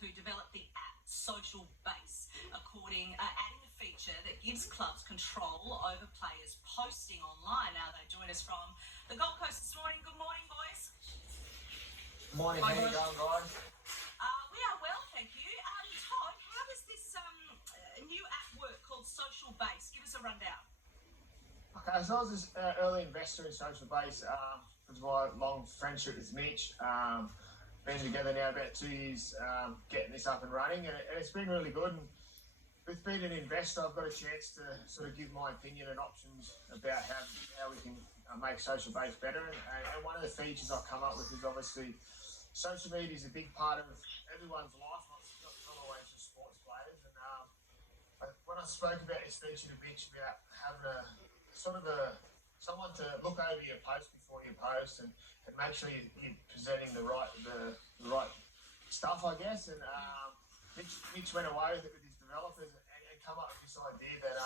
who developed the app SocialBase, adding a feature that gives clubs control over players posting online. Now they join us from the Gold Coast this morning. Good morning, boys. Morning, how you going, guys? We are well, thank you. Todd, how does this new app work called SocialBase? Give us a rundown. Okay, so I was an early investor in SocialBase because of my long friendship with Mitch. Been together now about 2 years getting this up and running, and it's been really good. And with being an investor, I've got a chance to sort of give my opinion and options about how we can make SocialBase better. And one of the features I've come up with is obviously social media is a big part of everyone's life, not always just sports players. And when I spoke about this feature to Mitch about having someone to look over your post before you post and make sure you're presenting the right stuff, I guess. And Mitch went away with it with his developers and come up with this idea that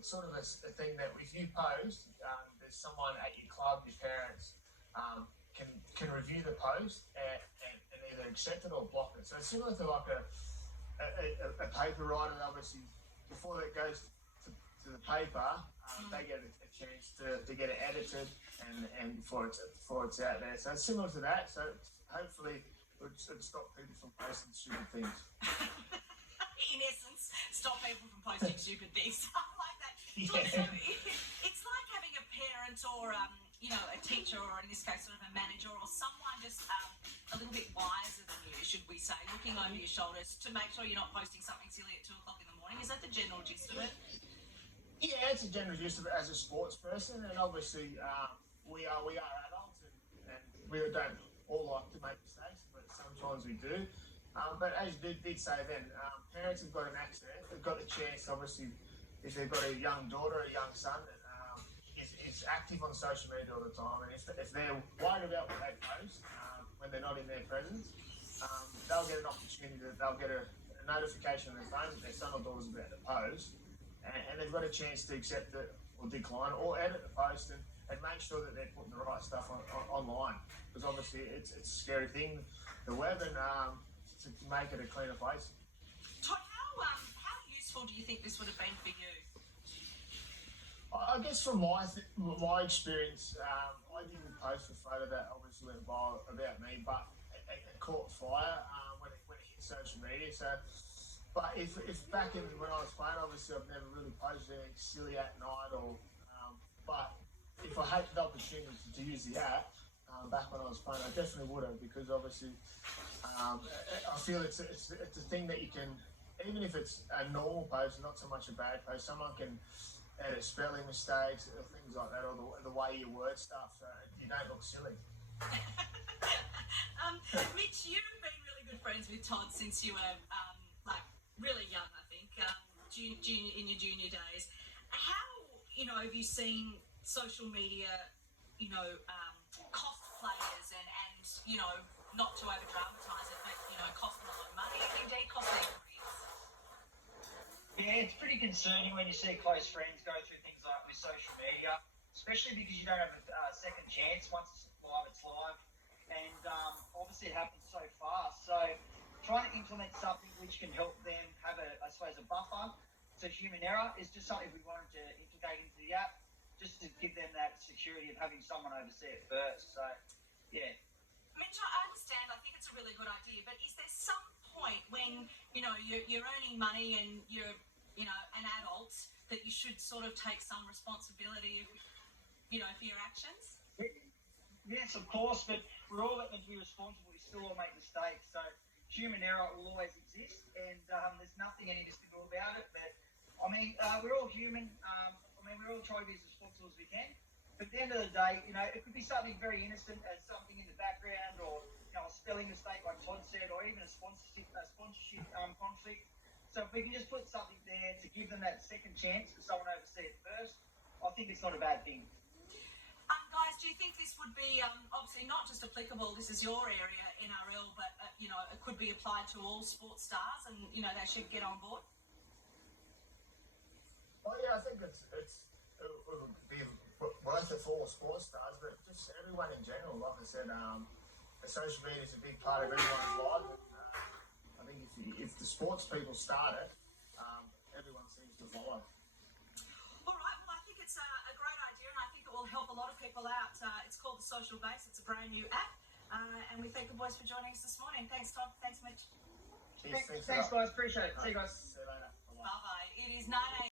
it's sort of a thing that if you post, there's someone at your club, your parents, can review the post and either accept it or block it. So it's similar to like a paper writer. Obviously, before that goes to the paper, they get a chance to get it edited and before it's out there. So it's similar to that. So hopefully it would stop people from posting stupid things. In essence, stop people from posting stupid things. I like that. Yeah. So it's like having a parent or a teacher, or in this case sort of a manager or someone just a little bit wiser than you, should we say, looking over your shoulders to make sure you're not posting something silly at 2 o'clock in the morning. Is that the general gist of it? Yeah, it's a general gist of it as a sports person, and obviously we are adults and we don't all like to make mistakes, but sometimes we do. But as you did say then, parents have got an access, they've got the chance, obviously, if they've got a young daughter or a young son that is active on social media all the time, and if they're worried about what they post when they're not in their presence, they'll get an opportunity, they'll get a notification on their phone that their son or daughter's about to post, and they've got a chance to accept it or decline or edit the post and make sure that they're putting the right stuff online, because obviously it's a scary thing, the web, and to make it a cleaner place. Todd, how useful do you think this would have been for you? I guess from my experience, I didn't post a photo that obviously went viral about me, but it caught fire when it hit social media. So, but if back in when I was playing, obviously I've never really posted anything silly at night, or but if I had the opportunity to use the app back when I was playing, I definitely would have, because obviously I feel it's a thing that you can, even if it's a normal post, not so much a bad post, someone can edit spelling mistakes or things like that, or the way you word stuff so you don't look silly. Mitch, you've been really good friends with Todd since you were really young, I think, in your junior days. How have you seen social media cost players and not to over dramatise it, but cost them a lot of money and indeed cost their careers? Yeah, it's pretty concerning when you see close friends go through things like with social media, especially because you don't have a second chance. Once it's live, and obviously it happens so fast. So trying to implement something which can help them have a buffer to human error is just something we wanted to integrate into the app, just to give them that security of having someone oversee it first. So, yeah. Mitch, I understand. I think it's a really good idea, but is there some point when you're earning money and you're an adult that you should sort of take some responsibility for your actions? Yes, of course, but we're all meant to be responsible. We still all make mistakes, so human error will always exist, and there's nothing any of us can do about it. But I mean, we're all human. We're all trying to be as responsible as we can. But at the end of the day, it could be something very innocent as something in the background, or a spelling mistake like Todd said, or even a sponsorship conflict. So if we can just put something there to give them that second chance for someone to oversee it first, I think it's not a bad thing. Guys, do you think this would be obviously not just applicable, this is your area, NRL, but it could be applied to all sports stars, and they should get on board? Oh yeah, I think it would be worth it for all sports stars, but just everyone in general. Like I said, social media is a big part of everyone's life. think if the sports people start it, everyone seems to follow. All right, well, I think it's a great idea, and I think it will help a lot of people out. It's called the SocialBase. It's a brand new app, and we thank the boys for joining us this morning. Thanks, Todd. Thanks, Mitch. Cheers, Thanks guys. Appreciate it. See you guys. See you later. Bye-bye. Bye-bye. It is 9 a.m.